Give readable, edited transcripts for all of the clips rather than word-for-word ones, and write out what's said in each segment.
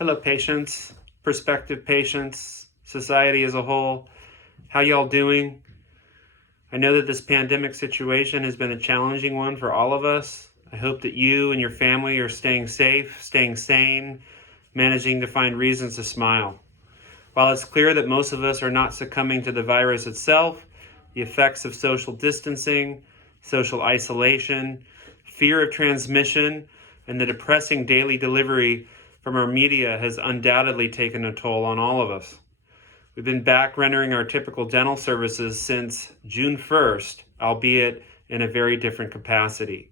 Hello, patients, prospective patients, society as a whole. How y'all doing? I know that this pandemic situation has been a challenging one for all of us. I hope that you and your family are staying safe, staying sane, managing to find reasons to smile. While it's clear that most of us are not succumbing to the virus itself, the effects of social distancing, social isolation, fear of transmission, and the depressing daily delivery from our media has undoubtedly taken a toll on all of us. We've been back rendering our typical dental services since June 1st, albeit in a very different capacity.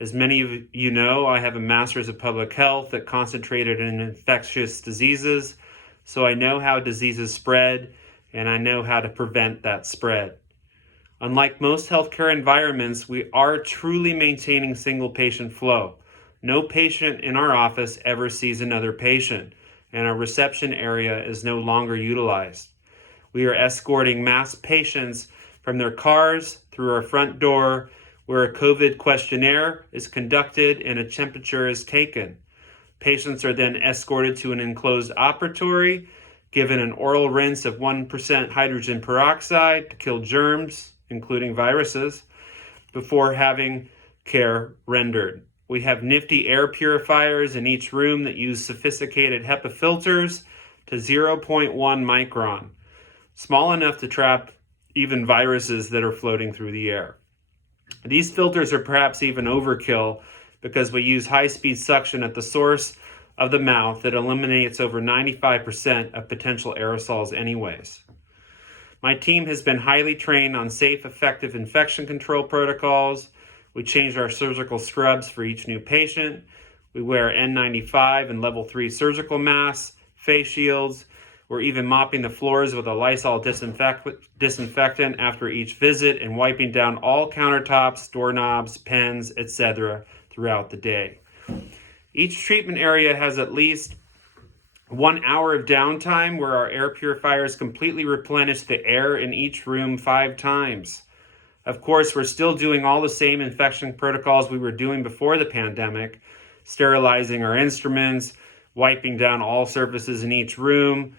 As many of you know, I have a master's of public health that concentrated in infectious diseases, so I know how diseases spread and I know how to prevent that spread. Unlike most healthcare environments, we are truly maintaining single patient flow. No patient in our office ever sees another patient, and our reception area is no longer utilized. We are escorting masked patients from their cars through our front door, where a COVID questionnaire is conducted and a temperature is taken. Patients are then escorted to an enclosed operatory, given an oral rinse of 1% hydrogen peroxide to kill germs, including viruses, before having care rendered. We have nifty air purifiers in each room that use sophisticated HEPA filters to 0.1 micron, small enough to trap even viruses that are floating through the air. These filters are perhaps even overkill because we use high-speed suction at the source of the mouth that eliminates over 95% of potential aerosols anyways. My team has been highly trained on safe, effective infection control protocols. We changed our surgical scrubs for each new patient. We wear N95 and level 3 surgical masks, face shields. We're even mopping the floors with a Lysol disinfectant after each visit and wiping down all countertops, doorknobs, pens, etc. throughout the day. Each treatment area has at least 1 hour of downtime where our air purifiers completely replenish the air in each room 5 times. Of course, we're still doing all the same infection protocols we were doing before the pandemic, sterilizing our instruments, wiping down all surfaces in each room.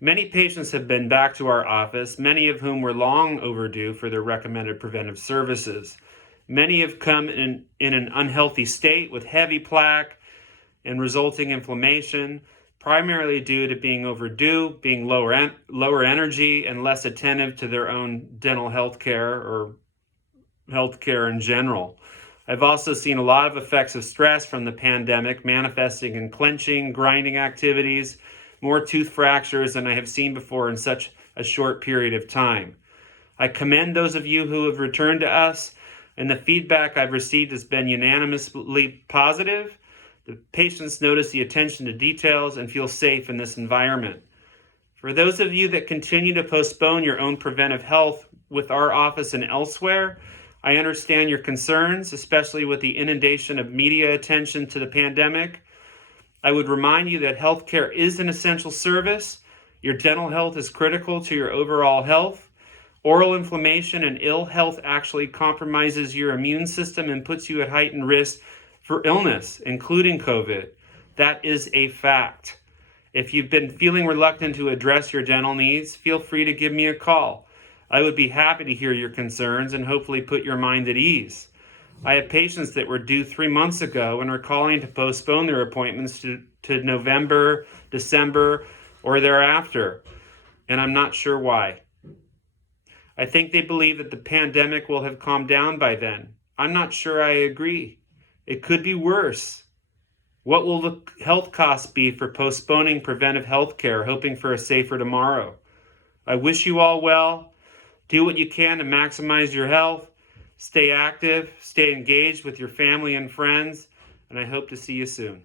Many patients have been back to our office, many of whom were long overdue for their recommended preventive services. Many have come in an unhealthy state with heavy plaque and resulting inflammation, primarily due to being overdue, being lower energy, and less attentive to their own dental health care or health care in general. I've also seen a lot of effects of stress from the pandemic manifesting in clenching, grinding activities, more tooth fractures than I have seen before in such a short period of time. I commend those of you who have returned to us, and the feedback I've received has been unanimously positive. The patients notice the attention to details and feel safe in this environment. For those of you that continue to postpone your own preventive health with our office and elsewhere, I understand your concerns, especially with the inundation of media attention to the pandemic. I would remind you that healthcare is an essential service. Your dental health is critical to your overall health. Oral inflammation and ill health actually compromises your immune system and puts you at heightened risk for illness, including COVID. That is a fact. If you've been feeling reluctant to address your dental needs, feel free to give me a call. I would be happy to hear your concerns and hopefully put your mind at ease. I have patients that were due 3 months ago and are calling to postpone their appointments to November, December, or thereafter, and I'm not sure why. I think they believe that the pandemic will have calmed down by then. I'm not sure I agree. It could be worse. What will the health costs be for postponing preventive health care, hoping for a safer tomorrow? I wish you all well. Do what you can to maximize your health. Stay active, stay engaged with your family and friends, and I hope to see you soon.